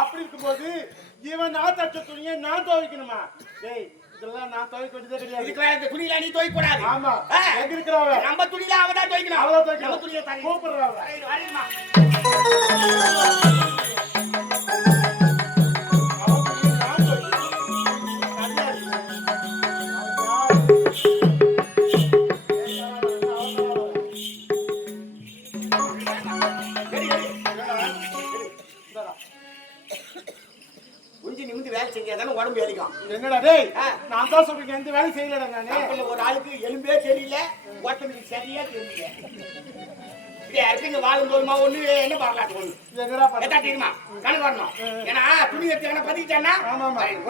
அப்படி இருக்கும்போது இவன் நான் தச்ச துணியை நான் துவைக்கணுமா டேய் இதெல்லாம் நான் துவைக்க வேண்டியதே கிடையாது. இதுக்கு வேற இந்த துணியில நீ துவைக்க கூடாது ஆமா. எங்க இருக்கிறவ நம்ம துணியில அவன் தான் துவைக்கணும். நம்ம துவைக்கணும் துணியை தனி குஞ்சு நிமிந்து வேலை செஞ்சாதானே உடம்பு வேலிக்கும். என்னடா டேய். நான் தான் சொல்றேன் எந்த வேலையும் செய்யலடா நானு. ஒரு ஆளுக்கு எலும்பே தெரியல ஒருத்தனுக்கு சரியா தெரியல. வாழும் போதுமா? ஒண்ணு என்ன வரலாற்று ஒண்ணு? கணக்கு வரணும். ஏன்னா துணி எடுத்து பதிக்கிட்டானா.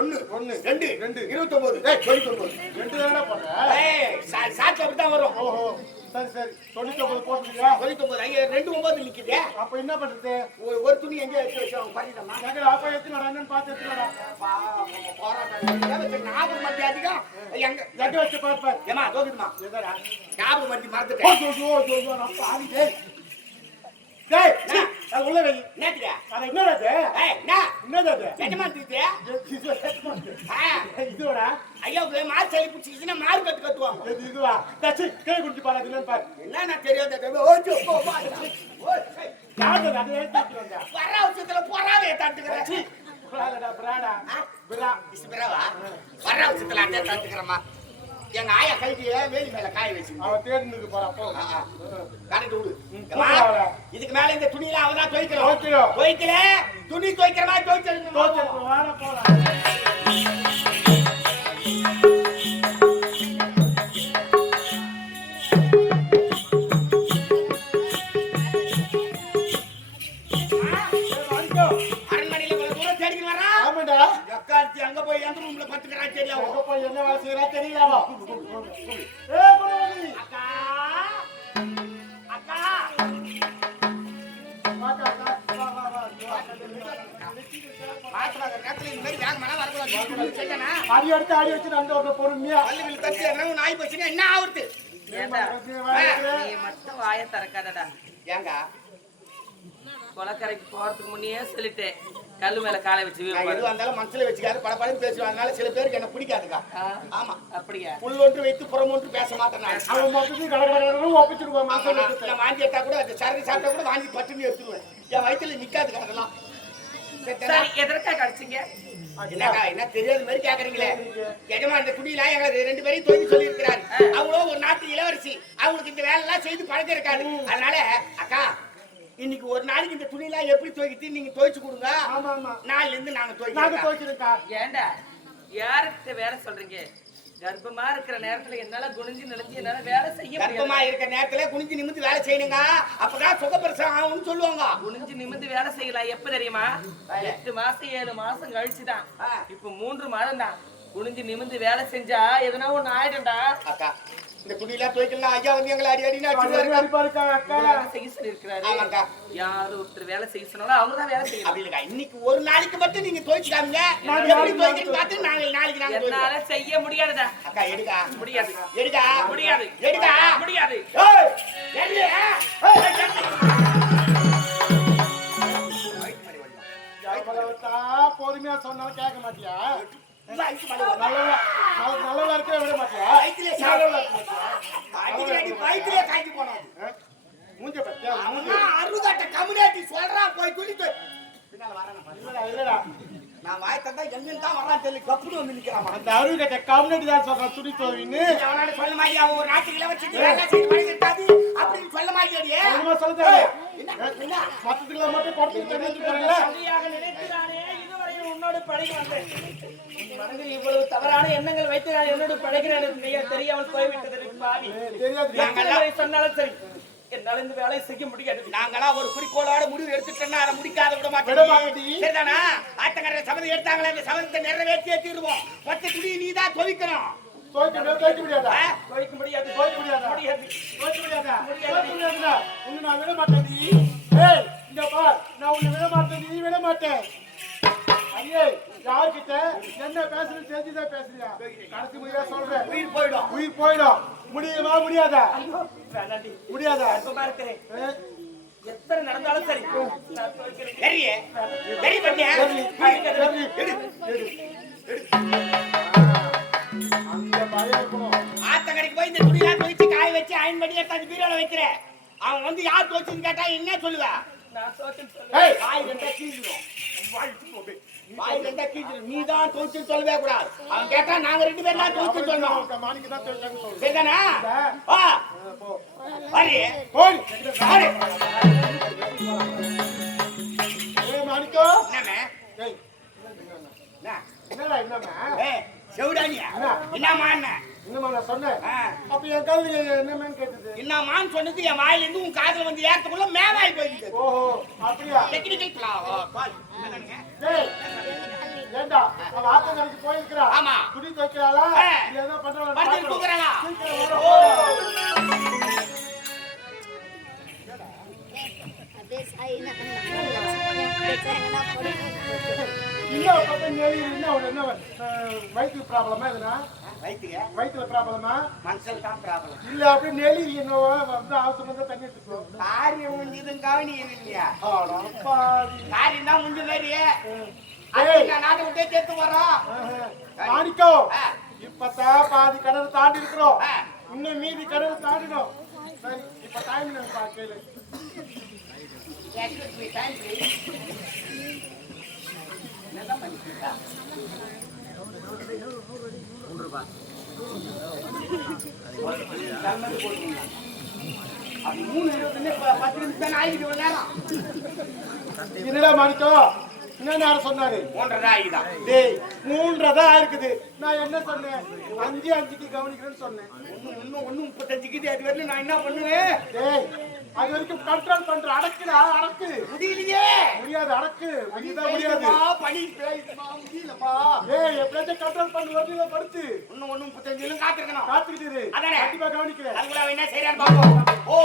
ஒண்ணு ஒண்ணு. ரெண்டு ரெண்டு. இருபத்தொன்பது ஏய் தொண்ணூத்தொன்பது ரெண்டு தானடா பண்ண? ஏய் சா- சாட்சி அப்படித்தான் வரும். ஓஹோ. சரி சரி. தொண்ணூத்தி ஒன்பது போட்டுருக்கியா தொண்ணூத்தொன்பது ஐயா ரெண்டு ஒன்பது நிக்குதே. அப்ப என்ன பண்றது? ஒரு- துணி எங்க எடுத்து வச்சோம் பண்ணிட்டோமா எங்கடா அப்ப எத்தனை என்னன்னு பார்த்து எடுத்துடா போராட்டம் ஞாபகம் மத்தி அதிகம் எங்க? எங்க வச்சு பாரு பாரு. ஏமா தோக்குதுமா ஞாபகம் மத்தி மறந்துட்டேன் உள்ள வை. அது என்னடா இது ஏய் என்ன? என்னடா இது எஜமா தீத்து இது இது- ஆ. இதுவாடா? ஐயா மாறு சளி பிடிச்சிக்கிச்சுன்னா மாறு கட்டு கட்டுவாங்க இது இதுவா? தச்சு கை குடிச்சு பாரு என்னன்னு பாரு. தெரியாத ஓச்சு வர அவசரத்துல பொறாவே தட்டுக்கிறேன் பிராடா பிராடா பிரா பிறவா வர அவசரத்துல அட்டை தட்டுக்கிறேம்மா. எங்க ஆயா கைக்கு வேலி மேல காய வச்சு அவ தேடினது போறா போ. கரண்ட் விடு. இதுக்கு மேல இந்த துணியில அவன் தான் துவைக்கிறோம். துவைக்கல துணி துவைக்கிற மாதிரி வாடா போலாம் அடி எடுத்து அடி வச்சு நண்டு ஒரு பொறுமையா. நாய் போச்சுன்னா என்ன. நீ மட்டும் வாயை திறக்காதடா. ஏங்க? கொலக்கரைக்கு போறதுக்கு முன்னே சொல்லிட்டேன். கல்லு மேல காலை வச்சு எதுவா இருந்தாலும் மனசுல வச்சுக்காது பல படம் பேசுவேன் அதனால சில பேருக்கு என்ன பிடிக்காதுக்கா. ஆமா. அப்படியா? புல் ஒன்று வைத்து புறம் ஒன்று பேச மாட்டேன் நான். அவன் மாசம் நான் வாந்தி எடுத்தா கூட சரக்கு சாப்பிட்டா கூட வாந்தி பட்டுன்னு எடுத்துருவேன். என் வயித்துல நிக்காது கணக்கெல்லாம்? சரி எதற்காக கடிச்சிங்க? என்னக்கா என்ன தெரியாத மாதிரி கேக்குறீங்களே? எஜமா இந்த துணியில எங்களுக்கு ரெண்டு பேரையும் தோண்டி சொல்லி இருக்கிறாரு அவங்களும் ஒரு நாட்டு இளவரசி. அவங்களுக்கு இந்த வேலை எல்லாம் செய்து பழக்கம் இருக்காது அதனால அக்கா இன்னைக்கு ஒரு நாளைக்கு இந்த துணியெல்லாம் எப்படி துவைக்கிட்டு நீங்க துவைச்சு கொடுங்க. ஆமா ஆமா நாளைல இருந்து நாங்க நாங்க துவைக்கிறோம் துவைக்கிறோம்க்கா ஏண்டா? யார்கிட்ட வேலை சொல்றீங்க? கர்ப்பமா இருக்கிற நேரத்துல என்னால குனிஞ்சு நெளிஞ்சு என்னால வேலை செய்ய கர்ப்பமா முடியாது இருக்க நேரத்துல குனிஞ்சு நிமிந்து வேலை செய்யணுங்க. அப்பதான் சுகப்பிரசவம் ஆகும்னு சொல்லுவாங்க. குனிஞ்சு நிமிந்து வேலை செய்யலாம். எப்ப தெரியுமா? எட்டு மாசம் ஏழு மாசம் கழிச்சுதான். இப்ப மூன்று மாதம் தான் குனிஞ்சு நிமிந்து வேலை செஞ்சா எதனா ஒண்ணு ஆயிடும்டா. அக்கா இந்த துணியெல்லாம் துவைக்கலாம் ஐயா வந்து எங்களை அடி அடி யாரு ஒருத்தர் வேலை செய்ய சொன்னாலும் அவங்கதான் வேலை செய்யணும். அப்படி இல்லக்கா. இன்னைக்கு ஒரு நாளைக்கு மட்டும் நீங்க துவைச்சு காமிங்க. நாங்க எப்படி பார்த்து நாங்க நாளைக்கு நாங்க என்னால செய்ய முடியாதுடா. அக்கா எடுக்கா. முடியாது. எடுக்கா. முடியாது. எடுக்கா. முடியாது. பொறுமையா சொன்னாலும் கேட்க மாட்டியா? வயித்து இருக்கிற விட மாட்டியா வயித்துலயே காய்ச்சி மூஞ்ச பத்தியா கம்யூனிட்டி போய் துணி நான் வாய் எங்கன்னு தான் வரான் தெரியல கப்புனு வந்து நிக்கிறான் அந்த அருவி கம்யூனிட்டி தான் சொல்றான் துணி துவைன்னு அவனால சொல்ல மாதிரி அவன் ஒரு நாட்டுக்கு இளவரசி அப்படின்னு சொல்ல மாட்டியாடியே சொல்லுமா சொல்ல என்ன என்ன மட்டும் குடத்துக்கு தண்ணி சரியாக நினைக்கிறானே இதுவரையும் உன்னோடு பழகி வந்தேன். மனதில் இவ்வளவு தவறான எண்ணங்கள் வைத்து நான் என்னோடு பழகிறேன் தெரியாமல் போய்விட்டது எனக்கு பாவி. தெரியாது. சொன்னாலும் சரி என்னால் இந்த வேலையை செய்ய முடியாது. நாங்களாம் ஒரு குறிக்கோளோட முடிவு எடுத்துட்டோம்னா அதை முடிக்காத விட விட மாட்டோம். சரிதானா? ஆட்டக்காரர் சபதம் எடுத்தாங்களே அந்த சபதத்தை நிறைவேற்றியே தீருவோம். மொத்த துணி நீ தான் துவைக்கணும் நான் விட மாட்டேன் நீ ஏய் இங்க பார். நான் உன்னை விட மாட்டேன் நீ விட மாட்டேன். ஐயே யார்கிட்ட? என்ன பேசுறது தெரிஞ்சுதான் பேசுறியா? கடைசி முடியா சொல்றேன். உயிர் போயிடும். உயிர் போயிடும். முடியுமா முடியாதா. முடியாதா? எத்தனை நடந்தாலும் சரி. சரி பண்ணியா. அந்த பயம் ஆத்தங்கரைக்கு போய் இந்த துணியெல்லாம் துவைச்சு காய வச்சு அயன் பண்ணி எடுத்தாந்து பீரோல வைக்கிறேன். அவன் வந்து யார் துவைச்சுன்னு கேட்டா என்ன சொல்லுவ? நான் சொல்லுவேன் வாய் ரெண்டா கீழிடும் வாய் ரெண்டா கீழிடும் நீ தான் துவைச்சுன்னு சொல்லவே கூடாது. அவன் கேட்டா நாங்க ரெண்டு பேரும் தான் துவைச்சு சொல்லணும். மாணிக்கு தான் தெரிஞ்சாங்க சொல்லு சரிதானா? வா. போய். மாணிக்கோ என்னமே ஏய் என்ன? என்னடா என்னம்மா ஏய். செவிடானியா? என்ன? என்னம்மா என்ன என்னம்மா நான் சொன்னேன். அப்ப என் கல்வி என்னமான்னு கேட்டது? என்னம்மான்னு சொன்னது என் வாயில இருந்து உன் காதுல வந்து ஏறத்துக்குள்ள மேவாய் போயிடுது ஓஹோ அப்படியா? டெக்னிக்கல் கால் என்னங்க ஏய் ஏண்டா அவ ஆத்தங்கரைக்கு போயிருக்கிறா ஆமா. துணி துவைக்கிறாளா? வயிற்றுல ப்ராப்ளமா மனசில் தான் ப்ராப்ளம் இல்ல நெளி என்னவோ வந்து அவசரம் வந்து தண்ணி எடுத்துக்கோ காரியம் முடிஞ்சதும் கவனி இல்லையா? காரியம் தான் முடிஞ்ச மாதிரி. ஏய். நான் நாட்டை விட்டே சேர்த்து வரோம் ஆஹா. மாணிக்கோ ஆ. இப்பதான் பாதி கடலை தாண்டி இருக்கிறோம். இன்னும் மீதி கடலை தாண்டினோம். சரி இப்ப டைம் கேளு. you. மூணு பத்து நேரம். என்னடா மாணிக்கோ என்ன நேரம் சொன்னாரு மூன்றரை ஆகிதான். டேய் இருக்குது நான் என்ன சொன்னேன் அஞ்சு அஞ்சுக்கு கவனிக்கிறேன்னு சொன்னேன் இன்னும் இன்னும் ஒண்ணு அது வரையிலும் நான் என்ன பண்ணுவேன் டேய் அது வரைக்கும் கண்ட்ரோல் பண்ற அடக்குடா அடக்கு. முடியலையே. முடியாது அடக்கு. முடியுதா முடியாது. பனி பெய்யுதுமா, முடியலப்பா. ஏய் எப்படியாச்சும் கண்ட்ரோல் பண்ணி வரல படுத்து. இன்னும் ஒண்ணு முப்பத்தஞ்சுலும் காத்திருக்கணும். காத்துக்கிட்டு? கண்டிப்பா கவனிக்கிறேன். அதுக்குள்ள என்ன செய்யறான்னு பாப்போம் ஓ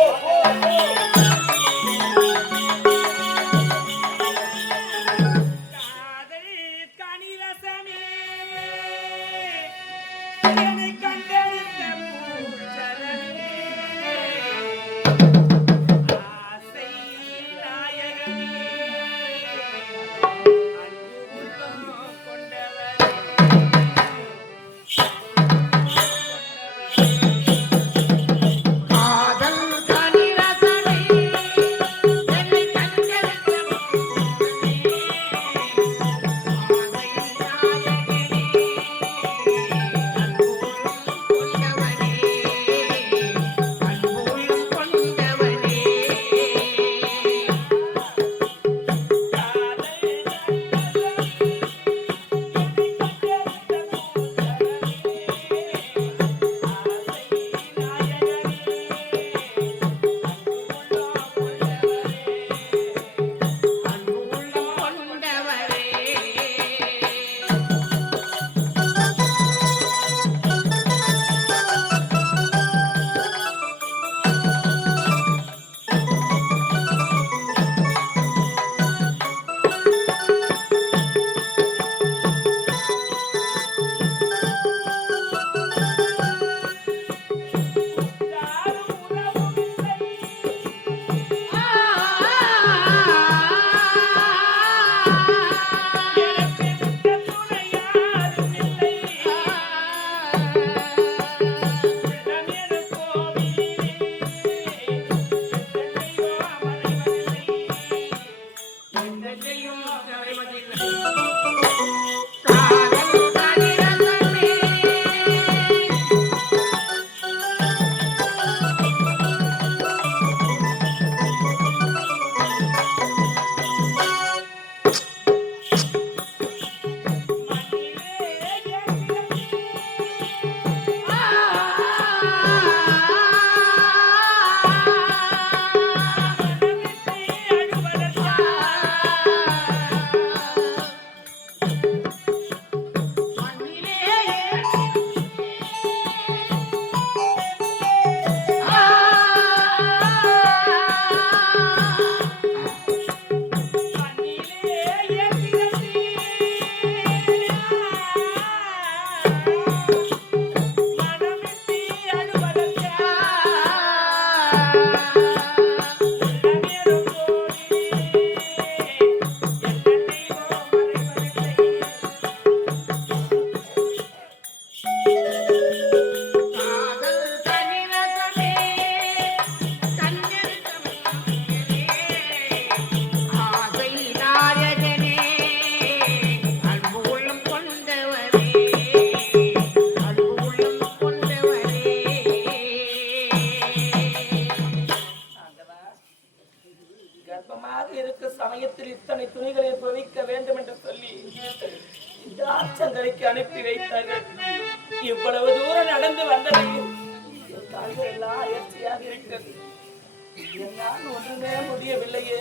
முடியவில்லையே.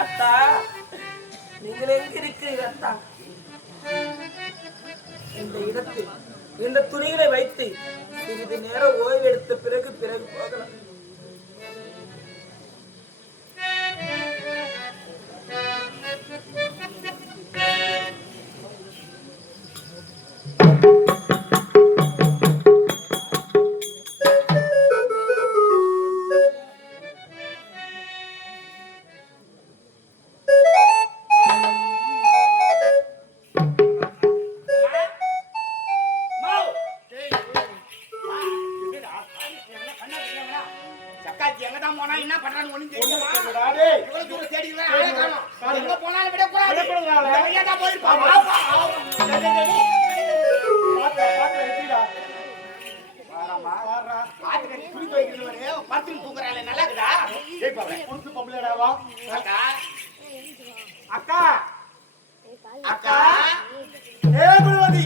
அத்தா நீங்கள் எங்க இருக்கிறீர்கள் அத்தா இந்த இடத்தில் இந்த துணிகளை வைத்து சிறிது நேரம் ஓய்வு எடுத்த பிறகு பிறகு போகலாம். புடிச்சு பொம்பளையாடாவா? அக்கா. அக்கா. அக்கா. ஏ குருவதி.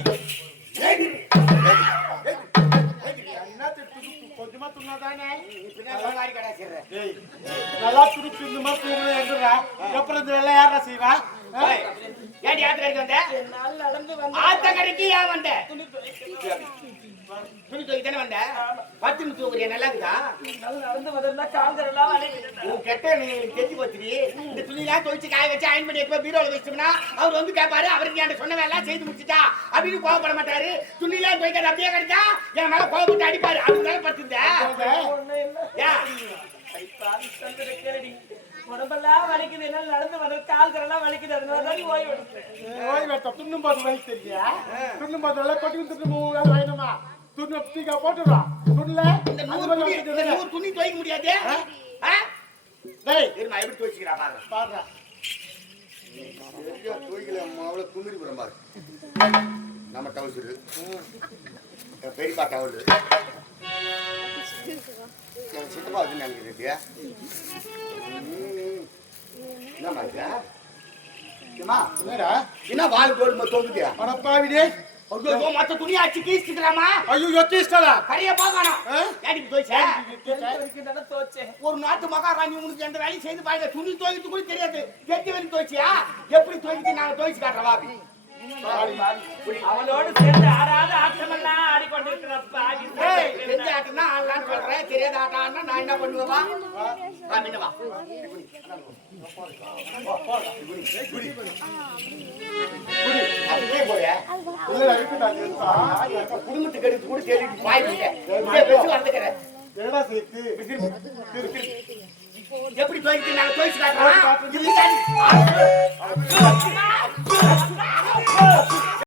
கொஞ்சமா துண்ணாதானே நல்லா இந்த மாதிரி தூங்குறது எங்கடா அப்புறம் இந்த வேலை யாரா செய்வா? ஆ? ஏய், ஏன்டி ஆத்துக்கறிக்கு வந்த? ஆத்தக்கரைக்கு ஏன் வந்த? துணி துவைக்க தானே வந்த? பத்துன்னு தூக்குறியா நல்லா இருக்குதா நடந்து வந்திருந்தா வலிக்குது. உன் கெட்ட நீ தெரிஞ்சு போச்சுடி. இந்த துணியெல்லாம் துவைச்சு காய வச்சு அயன் பண்ணி எப்ப பீரோல வச்சோம்னா அவர் வந்து கேட்பாரு அவருக்கு என்கிட்ட சொன்ன வேலை செய்து முடிச்சுட்டா அப்படின்னு கோவப்பட மாட்டாரு. துணியெல்லாம் துவைக்காது அப்படியே கிடைச்சா என் மேல கோவப்பட்டு அடிப்பாரு. அது மேல படுத்திருந்தேன் ஒண்ணும் இல்ல. ஏன் அடி பாவி, சொல்றதை கேளுடி. உடம்பெல்லாம் வலிக்குது. என்னால் நடந்து வந்த கால்கள் எல்லாம் வலிக்குது. அதனால தான் நீ ஓய்வு எடுக்கிறேன் ஓய்வு எடுத்தா துண்ணும் போது வயசு தெரியா துண்ணும் போது எல்லாம் கொட்டி மூணு வேலை வாங்கினோமா? துண்ணு தீக்கா போட்டுடுறோம் துண்ணுல இந்த நூறு துணி இந்த. நூறு துணி துவைக்க முடியாது? டேய். இருமா எப்படி துவைச்சுக்கிறா பாருங்க பாருடா. அவ்வளோ குமிரி போகிற மாதிரி நம்ம டவுசரு பெரியப்பா டவலு சித்தப்பா அது நினைக்கிறேன் என்னம்மா இது ஏம்மா, என்னடா? என்ன வால் கோல் தொங்குதியா அடப்பாவிடே. ஐயோ மத்த துணியை அடிச்சு கீழ்ச்சிக்கிறாமா ஐயோ எத்திஸ்டலா கரைய போகணும் ஆ? ஏடி துவைச்ச வரைக்கும் தானே தோச்சேன் ஒரு நாட்டு மகாராணி உனக்கு எந்த வேலையும் செய்து பாருங்க. துணி துவைக்கிறது கூட தெரியாது. கெட்டி வரி துவைச்சியா எப்படி துவைக்கிட்டு நாங்க துவைச்சு காட்டுறோம் வாபி அவளோடு சேர்ந்து ஆடாத ஆட்டமெல்லாம் ஆடிக்கொண்டிருக்கிற பாவி ஏய் தெரிஞ்ச ஆடலான்னு சொல்றேன். தெரியாத ஆட்டம் நான் என்ன பண்ணுவேவா? வா முன்ன வா. குடும்பத்துக்கு எடுத்து கூட தேடிட்டு பாய் வந்துக்கிறேன் என்னடா சேர்த்து எப்படி துவைக்கிட்டு நாங்க துவைச்சு காட்டுறோம்